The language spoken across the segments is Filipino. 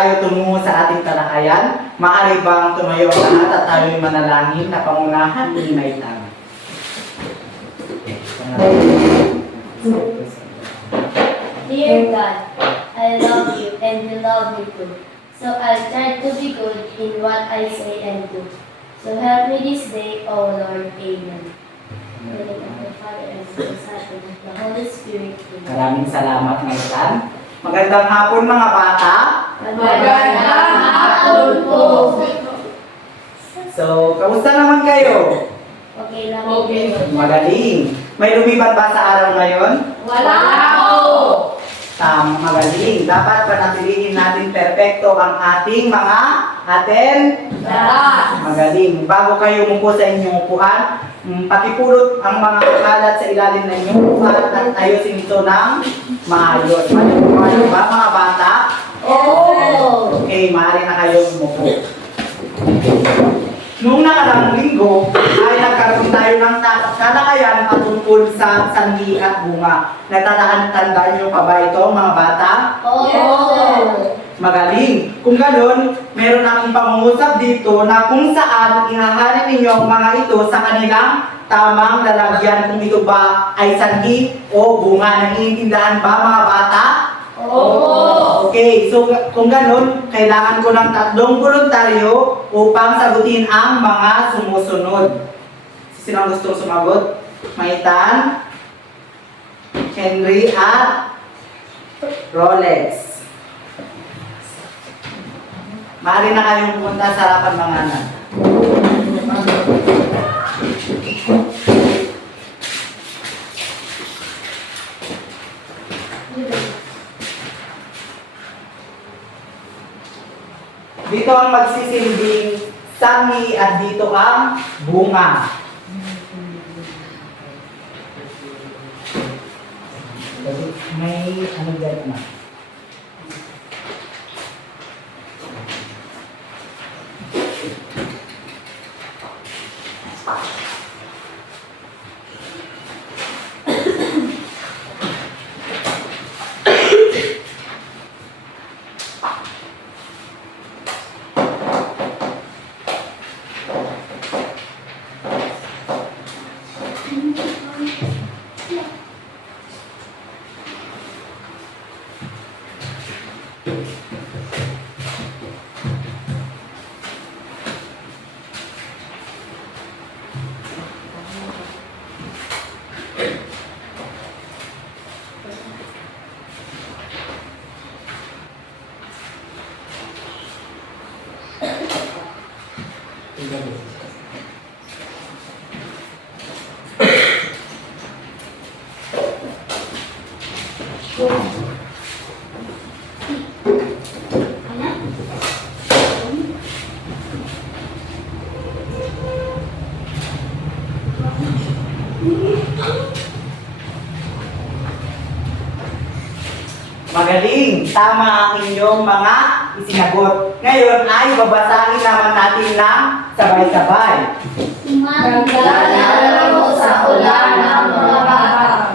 tayo tumungo sa ating talakayan, maaari bang tumayo ang lahat at tayo'y manalangin na pangunahan ni Naitan? Dear God, I love you and you love me too. So I'll try to be good in what I say and do. So help me this day, O Lord. Amen. In the name of the Father, and of the Son, and of the Holy Spirit. Amen. Maraming salamat, Naitan. Magandang hapon mga bata. Magandang hapon po. So, kamusta naman kayo? Okay lang. Okay. Magaling. May lumipat ba sa araw ngayon? Wala po. Magaling. Dapat panatilihin natin perpekto ang ating mga Daras. Magaling. Bago kayo umupo sa inyong upuan, pakipulot ang mga kalat sa ilalim ng inyong upuan at ayusin ito ng maayos. Maayos ba mga bata? Oo. Okay, maaari na kayo umupo. Noong nakaraang linggo ay nagkaroon tayo ng talakayan patungkol sa sanhi at bunga. Natatandaan niyo pa ba ito mga bata? Oo. Magaling. Kung ganoon, meron akong pangungusap dito na kung saan ihahari ninyo ang mga ito sa kanilang tamang lalagyan kung ito ba ay sanhi o bunga. Naiintindihan ba mga bata? Oo. Okay, so kung ganoon, kailangan ko ng 3 voluntaryo upang sagutin ang mga sumusunod. Sino ang gustong sumagot? Maitan, Henry at Rolex. Maaari na kayong pumunta sa harapan mga anak. Dito ang magsisilbing sanhi at dito ang bunga. May ano dyan na? Magaling! Tama ang inyong mga isinagot. Ngayon ay babasahin naman natin ng sabay-sabay. Maglalaro sa ulan ang mga bata.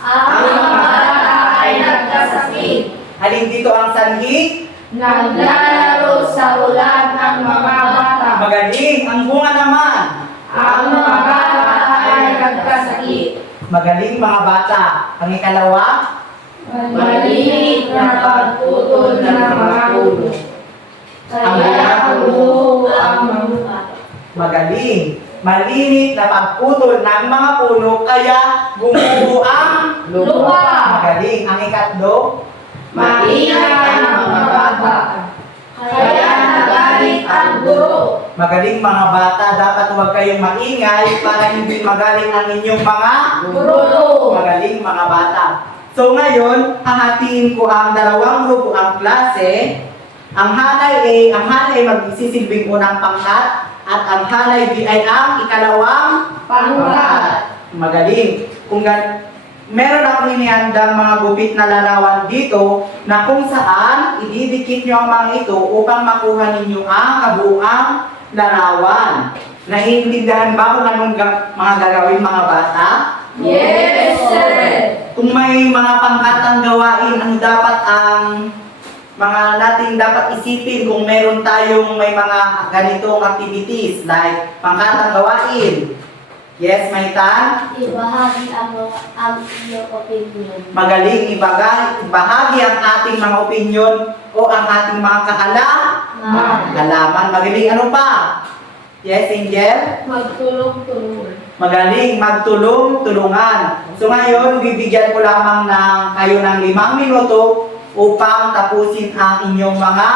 Ang mga bata ay nagkasakit. Halin dito ang sanhi. Naglalaro sa ulan ang mga bata. Magaling! Ang bunga naman. Ang mga bata ay nagkasakit. Magaling mga bata. Ang ikalawa. Maliit na pagputol ng mga puno. Kaya bumuo ang mga. Magaling. Malinit na pagputol ng mga puno kaya bumuo ang Lupa. Magaling. Ang ikatlo. Maingay ang mga bata. Kaya nagalit ang guro. Magaling mga bata. Dapat huwag kayong maingay para hindi magaling ang inyong mga Guro. Magaling mga bata. So ngayon, hahatiin ko ang dalawang grupo ang klase. Ang hanay ay magsisilbing unang pangkat at ang hanay B ay ang ikalawang Pangkat. Magaling. Meron akong inihandang mga gupit na larawan dito na kung saan ididikit nyo ang mga ito upang makuha ninyo ang kabuuang larawan. Naiintindihan ba kung anong mga gagawin mga bata? Yes, sir. Kung may mga pangkatang gawain ang dapat ang mga nating dapat isipin kung meron tayong may mga ganitong activities like pangkatang gawain. Yes, Maitan? Ibahagi ang iyong opinion. Magaling ibahagi ang ating mga opinion o ang ating mga kaalaman. Magaling ano pa? Yes, Angel? Magtulong-tulungan. Magaling magtulong-tulungan. So ngayon, bibigyan ko lamang kayo ng 5 minuto upang tapusin ang inyong mga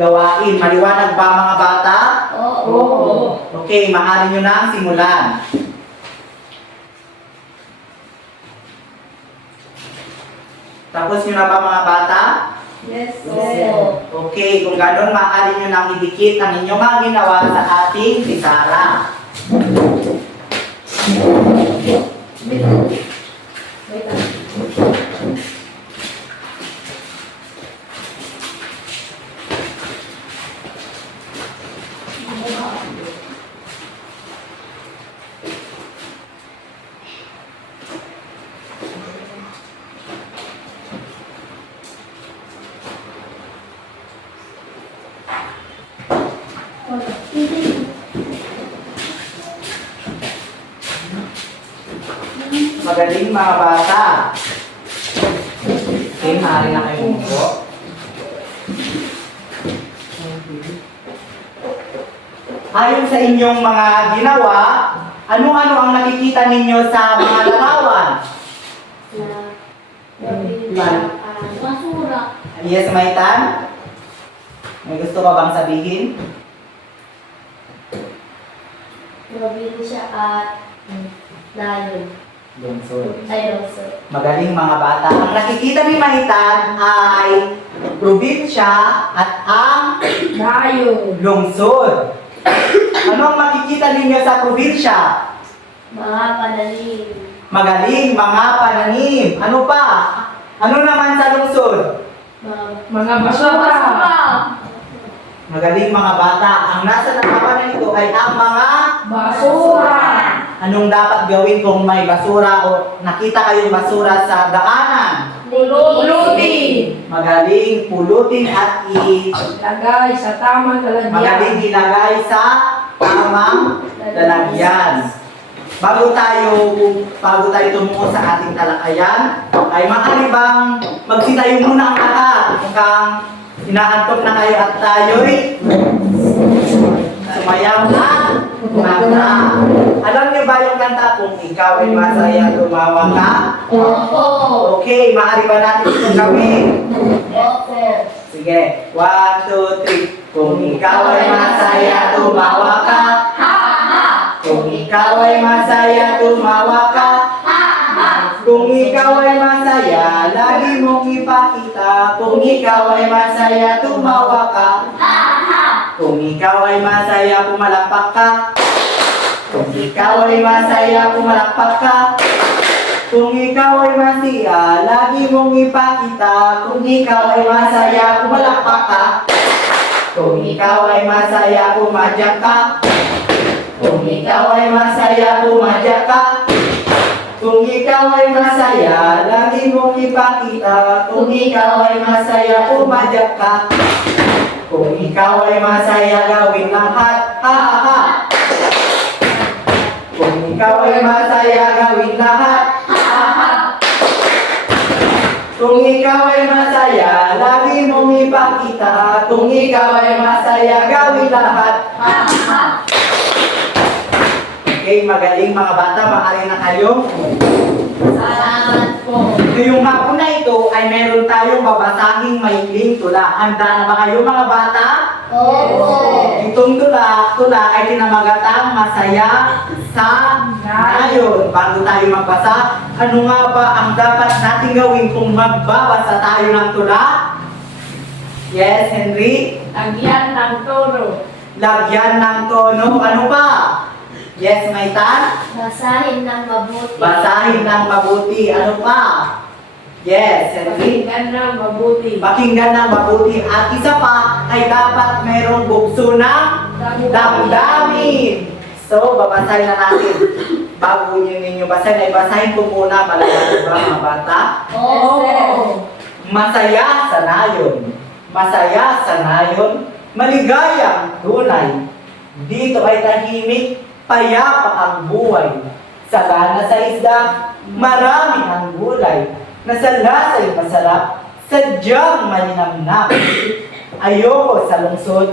gawain. Maliwanag ba mga bata? Oo. Okay, maaari nyo na simulan. Tapos nyo na ba mga bata? Yes, Oo. Okay, kung gano'n, maaari nyo nang idikit ang inyong mga ginawa sa ating pizarra. Magaling mga bata. Okay, maaari na kayo umupo. Ayon sa inyong mga ginawa, ano-ano ang nakikita ninyo sa mga larawan? Basura. Yes, Maitan? May gusto ka bang sabihin? Mabili siya at lion. Lungsod. Ay, also. Magaling mga bata. Ang nakikita ni Maitan ay probinsya at ang Dayo. lungsod. Ano ang makikita ninyo sa probinsya? Mga pananim. Magaling mga pananim. Ano pa? Ano naman sa lungsod? Mga basura. Magaling mga bata. Ang nasa nakapanan nito ay ang mga Basura. anong dapat gawin kung may basura o nakita kayong basura sa daanan. Pulutin. Magaling pulutin at Lagay sa tamang lalagyan. magaling ilagay sa tamang lalagyan. Bago tayo tumungo sa ating talakayan, ay maaari bang magsitayo muna ang lahat kung inaantok na kayo at tayo'y sumayaw na kanta. Alam niyo ba yung kanta kung ikaw ay masaya, tumawa ka? Opo. Okay, maaari ba natin itong gawin? Opo. Sige, 1, 2, 3. Kung ikaw ay masaya, tumawa ka. Kung ikaw ay masaya, tumawa ka. Kung ikaw ay masaya, lagi mong ipakita. Kung ikaw ay masaya, tumawa ka. Kung ikaw ay masaya, pumalakpak ka. Kung ikaw ay masaya, pumalakpak ka. Kung ikaw ay masaya, lagi mong ipakita. Kung ikaw ay masaya, pumalakpak ka. Kung ikaw ay masaya, pumadyak ka. Kung ikaw ay masaya, pumadyak ka. Kung ikaw ay masaya, lagi mong ipakita. Kung ikaw ay masaya, pumadyak ka. Kung ikaw ay masaya, gawin lahat. Ha ha ha. Kung ikaw ay masaya, gawin lahat. Ha ha ha. Kung ikaw ay masaya, lagi mong ipakita. Kung ikaw ay masaya, gawin lahat. Ha ha ha. Okay, magaling mga bata, maaari na kayo. Salamat po. Ngayong hapon na ito ay meron tayong babasahing maikling tula. Handa na ba kayo mga bata? Opo. Itong tula ay tinamagatang masaya sa nayon. Bago tayo magbasa, ano nga ba ang dapat natin gawin kung magbabasa tayo ng tula? Yes, Henry? Lagyan ng tono. Lagyan ng tono. Ano pa? Yes, Maitan? Basahin ng mabuti. Basahin ng mabuti. Ano pa? Yes, Henry? Pakinggan ng mabuti. Pakinggan ng mabuti. At isa pa ay dapat merong bukso ng damdamin. So, babasahin na natin. Bago ninyo basahin, ay basahin ko muna. Malalaman ba mga bata? Opo. Masaya sa nayon. masaya sa nayon, maligayang tunay. Dito ay tahimik, payapa ang buhay. Sagana sa isda, marami ang gulay. Nasa lasa'y masarap, sadyang malinamnam. Ayoko sa lungsod,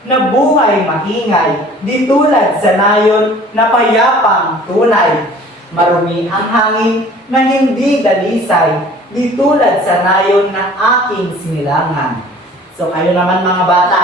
na buhay maingay, di tulad sa nayon na payapang tunay. Marumi ang hangin na hindi dalisay, di tulad sa nayon na aking sinilangan. So kayo naman mga bata,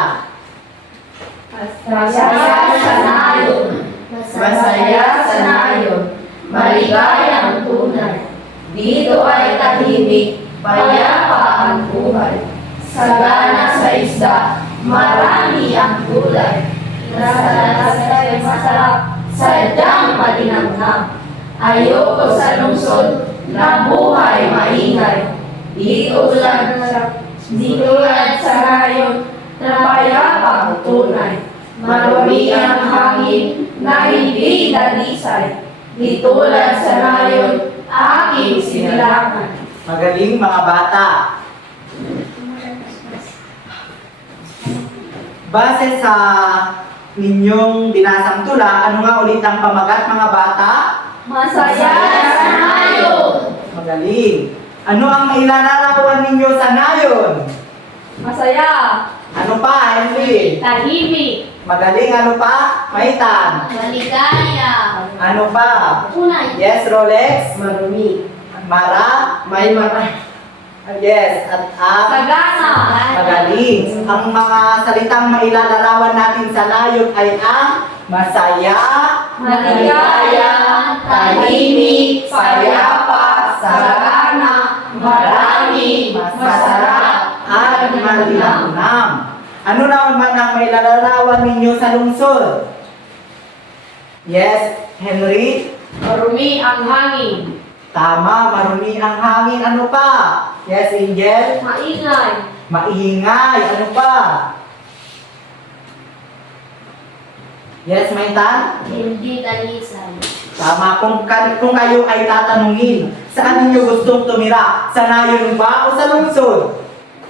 Masaya sa nayon, masaya sa nayon, maligayang tunay. Dito ay tahimik, payapa ang buhay. Sagana sa isda, marami ang gulay. Nasa lasa'y masarap, sadyang malinamnam. Ayoko sa lungsod na buhay maingay. Dito lang sa rayon na payapang tunay. Marumi ang hangin na hindi dalisay. Di tulad sa rayon, aking sinilangan. magaling mga bata. Base sa ninyong binasang tula, ano nga ulit ang pamagat mga bata? Masaya sa nayon. Magaling. Ano ang mailalarawan ninyo sa nayon? Masaya. Ano pa, Henry? Tahimik. Magaling, ano pa? Maitan. Maligaya. Ano pa? Tunay. Yes, Rolex. Marumi. Mara. May mara. Yes, at Sagana. magaling. Ang mga salitang mailalarawan natin sa nayon ay ang masaya, Maligaya. Tahimik. Payapa. Sagana. Marami. Masarap. at malinamnam. Ano naman ang mailalarawan ninyo sa lungsod? Yes, Henry? Marumi ang hangin. Tama, marumi ang hangin. Ano pa? Yes, Angel? Maingay. Maingay. Ano pa? Yes, Maitan? Hindi dalisay. Tama, kung kayo ay tatanungin, saan ninyo gustong tumira? Sa nayon ba o sa lungsod?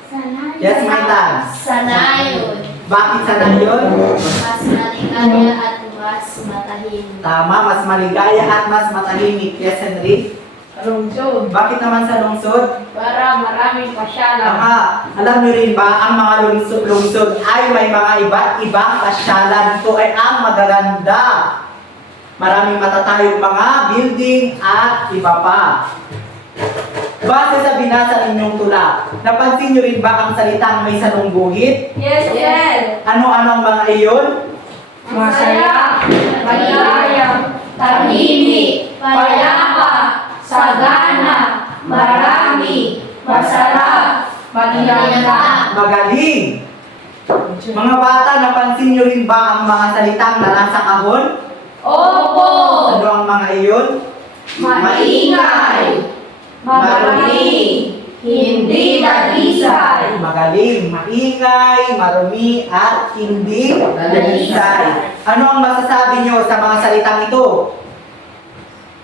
Sanayon. Yes, Maitan? Sanayon. Bakit sa nayon? Mas maligaya at mas matahimik. Tama, mas maligaya at mas matahimik. Yes, Henry? Lungsod. Bakit naman sa lungsod? Para maraming pasyalan. Aha, alam niyo rin ba, ang mga lungsod ay may mga iba't ibang pasyalan. Ito ay ang magaganda. Maraming matatayong mga building at iba pa. Base sa binasa ninyong tula, napansin niyo rin ba ang salitang may salungguhit? Yes, yes. Ano-ano ang mga iyon? Masaya. Maligaya. Tahimik. Payapa. Sagana. Marami. Masarap. Maligaya. Magaling! Mga bata, napansin niyo rin ba ang mga salitang na nasa kahon? Opo. Ano ang mga iyon? Maingay. Marami. Hindi dalisay. Magaling, maingay, marumi, at hindi dalisay. Ano ang masasabi niyo sa mga salitang ito?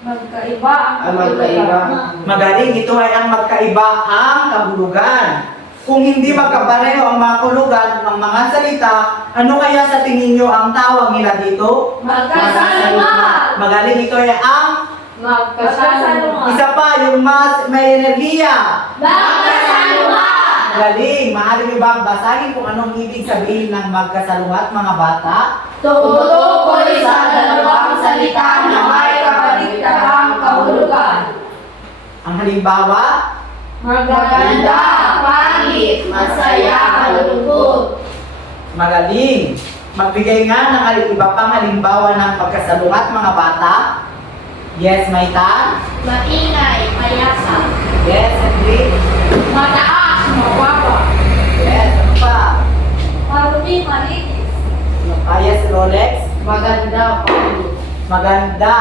Magkaiba ang Magkaiba. Magaling, ito ay ang magkaiba ang kahulugan. Kung hindi magkapareho ang mga kahulugan ng mga salita, ano kaya sa tingin niyo ang tawag nila dito? Magkasalungat. Magaling, ito ay ang Magkasalungat. isa pa, yung mas may enerhiya. Magkasalungat. Magaling, maaari niyo ba basahin kung anong ibig sabihin ng magkasalungat, mga bata? Tutukoy sa dalawang salita na may kabaligtarang kahulugan. Ang halimbawa, Maganda, pangit, masaya, malungkot. magaling. Magbigay nga ng iba pang halimbawa ng pagkasalungat, mga bata. Yes, Maitan? Maingay. Payapa. Yes, Henry? Mataas, mababa. Yes, ano pa? Marumi, malinis. Ano pa? Yes, Rolex? Maganda, pangit. Maganda,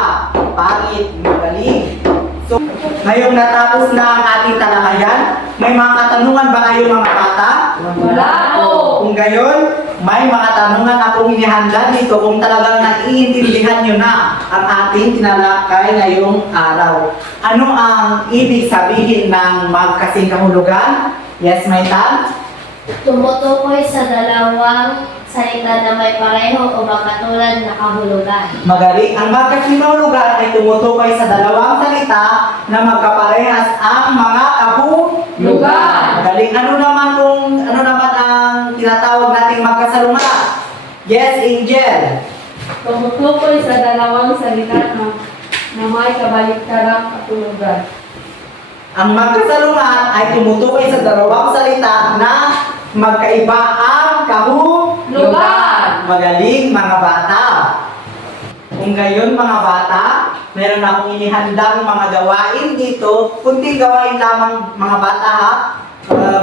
pangit, magaling. So, ngayong natapos na ang ating talakayan, may mga katanungan ba kayo mga bata? Wala po. Kung gayon, may mga tanungan akong inihanda dito kung talagang naiintindihan nyo na ang ating tinalakay ngayong araw. Ano ang ibig sabihin ng magkasing kahulugan? Yes, Maitan? Tumutukoy sa dalawang salita na may pareho o magkatulad na kahulugan. Magaling. Ang magkasinulugan ay tumutukoy sa dalawang salita na magkaparehas ang mga kahulugan. Magaling. Ano naman ang tinatawag nating magkasalungat? Yes, Angel. Tumutukoy sa dalawang salita na may kabaliktarang katulugan. Ang magkasalungat ay tumutukoy sa dalawang salita na magkaiba ang kahulugan. Magaling mga bata. Kung gayon mga bata, meron akong inihandang mga gawain dito. Kunting gawain lamang mga bata ha,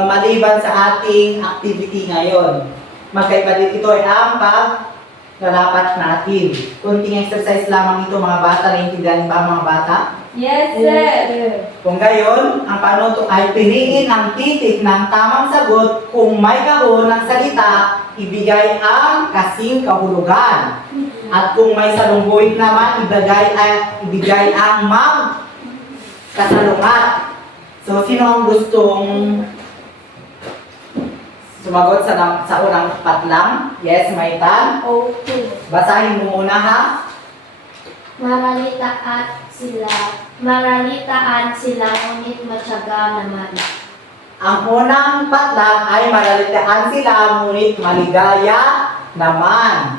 maliban sa ating activity ngayon. Magkaiba din ito ay ang paglalapat natin. Kunting exercise lamang ito mga bata. Naintindihan ba mga bata? Yes, sir. Kung gayon, ang panuto ay piliin ang titik ng tamang sagot. Kung may kahon ng salita, ibigay ang kasing kahulugan. At kung may salungguit naman, ibigay ang kasalungat. So, sino ang gustong sumagot sa unang patlang? Yes, Maitan. Okay. Basahin mo muna ha. Maralitaan sila, ngunit matyaga naman. Ang unang patlang ay maralitaan sila, ngunit maligaya naman.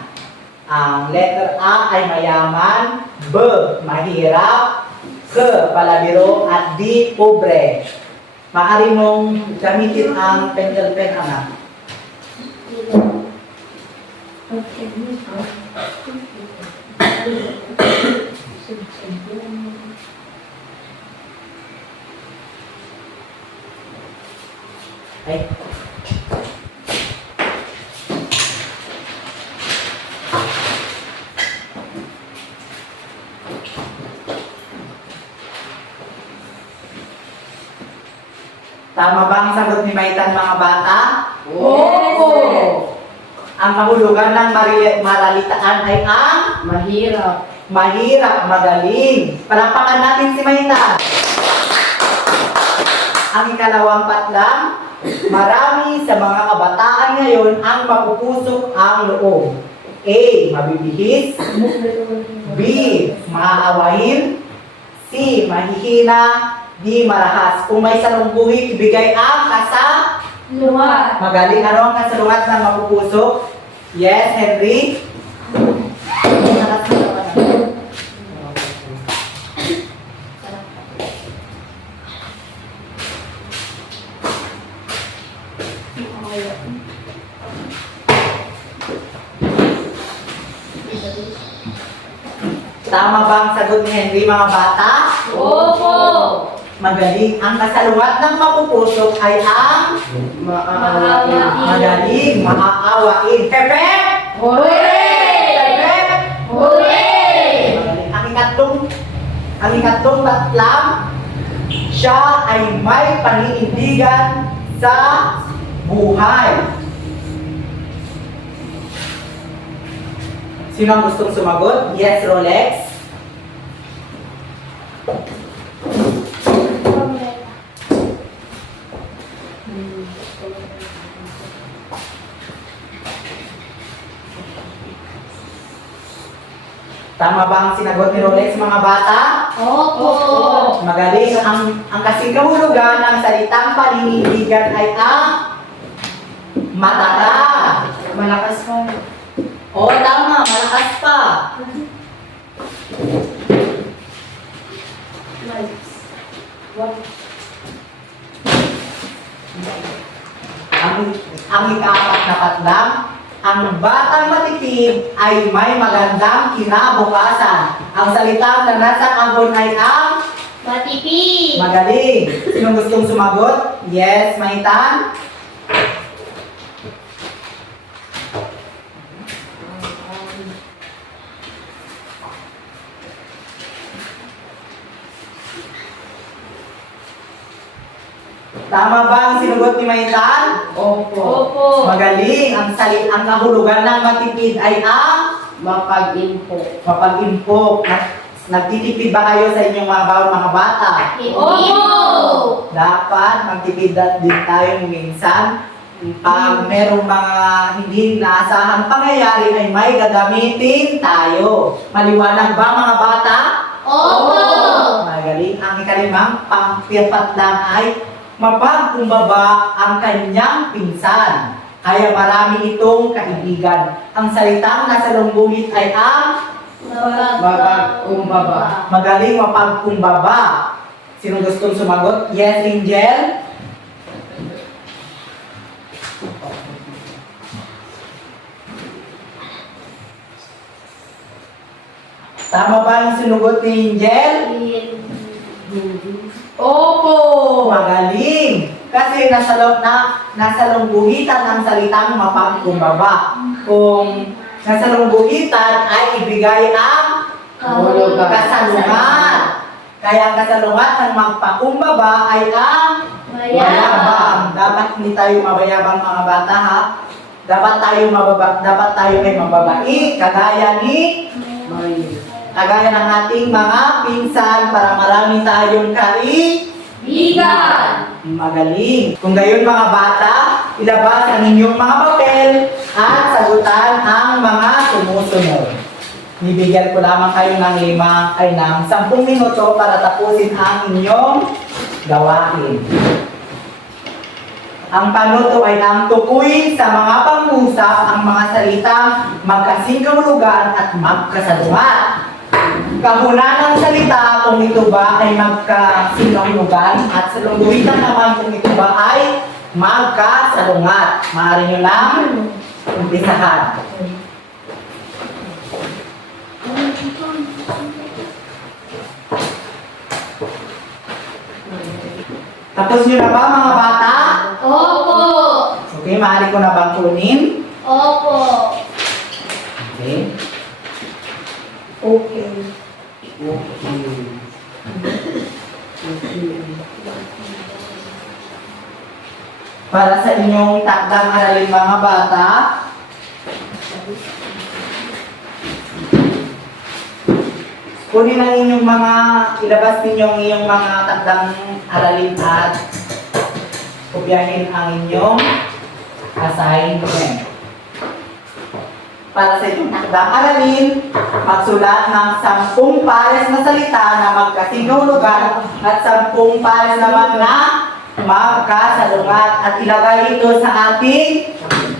Ang letter A ay mayaman, B, mahirap, C, palabiro, at D, pobre. Maaari mong gamitin ang pencil pen, anak. Ay. Tama ba ang sagot ni Maitan mga bata? Opo. Ang kahulugan ng maralitaan ay ang Mahirap. mahirap, magaling. Palakpakan natin si Maitan. Ang ikalawang patlang, marami sa mga kabataan ngayon ang mapupusok ang loob. A, mabibihis. B, maaawain. C, mahihina. D, marahas. Kung may salungguhit, ibigay ang Luwat. magaling. Ano ang kasalungat ng mapupusok? Yes, Henry? Tama ba ang sagot ni Henry mga bata? Opo. Magaling. Ang kasalungat ng mapupusok ay ang magaling, maaawain. Pepe! Hooray! Pepe! Hooray! Magaling. Ang ikatlong patlang, siya ay may paninindigan sa buhay. Sino ang gustong sumagot? Yes, Rolex. Tama ba ang sinagot ni Rolex mga bata? Opo. Magaling. Ang kasing kahulugan ng salitang paninindigan ay ang mataka. Malakas pa. Oo, tama. Malakas pa. Ang ika-apat na patlang, ang batang matipid ay may magandang kinabukasan. Ang salitang na nasa kahon ay ang Matipid. magaling. Sino gustong sumagot? Yes, Maitan? Tama ba ang sinugot ni Maitan? Opo. Opo. Magaling. Ang kahulugan ng matipid ay ang Mapag-info. mapag-impok. Nagtitipid ba kayo sa inyong mga bawal mga bata? Opo. Dapat magtipid din tayo minsan Pag merong mga hindi naasahang pangyayari ay may gagamitin tayo. Maliwanag ba mga bata? Opo! Magaling. Ang ikalimang pangpiapat lang ay mapagkumbaba ang kanyang pinsan. Kaya marami itong kaibigan. Ang salitang nasa lungguhit ay ang Mapagkumbaba. magaling mapagkumbaba. Sino gustong sumagot? Yes, Angel? Tama ba yung sinugot ni Angel? Opo. Magaling! Kasi nasa lungguhitan ng salitang mapagkumbaba. Kung nasa lungguhitan ay ibigay ang Kahulugan. kasalungat. Kaya ang kasalungat ng magpakumbaba ay ang mayabang. Dapat hindi tayo mabayabang mga bata ha. Dapat tayo ay mababait. Kagaya ng ating mga pinsan para marami tayong Bigan. magaling. Kung gayon mga bata, ilabas ang inyong mga papel at sagutan ang mga sumusunod. Bibigyan ko lamang kayo ng 10 minuto para tapusin ang inyong gawain. Ang panuto ay ang tukuyin sa mga pangusap ang mga salitang magkasing kahulugan at magkasalungat. Kahunan ng salita kung ito ba ay magkasing kahulugan at sa lungguhitan naman kung ito ba ay magkasalungat. Maaari nyo lang umpisahan. Tapos nyo na ba mga bata? Opo! Okay, maaari ko na bang kunin? Opo! Okay. Okay. Para sa inyong takdang aralin mga bata, kunin ang inyong ilabas ninyong iyong mga takdang aralin at kopyahin ang inyong assignment. Para sa inyong takdang aralin, magsulat ng 10 pares na salita na magkasing kahulugan at 10 pares naman na magkasalungat at ilagay ito sa ating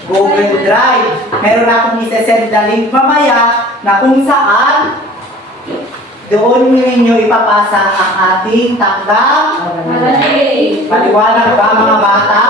Google Drive. Meron akong isesend na link mamaya na kung saan doon ninyo ipapasa ang ating takdang. Aralin. Paliwanag ba mga bata?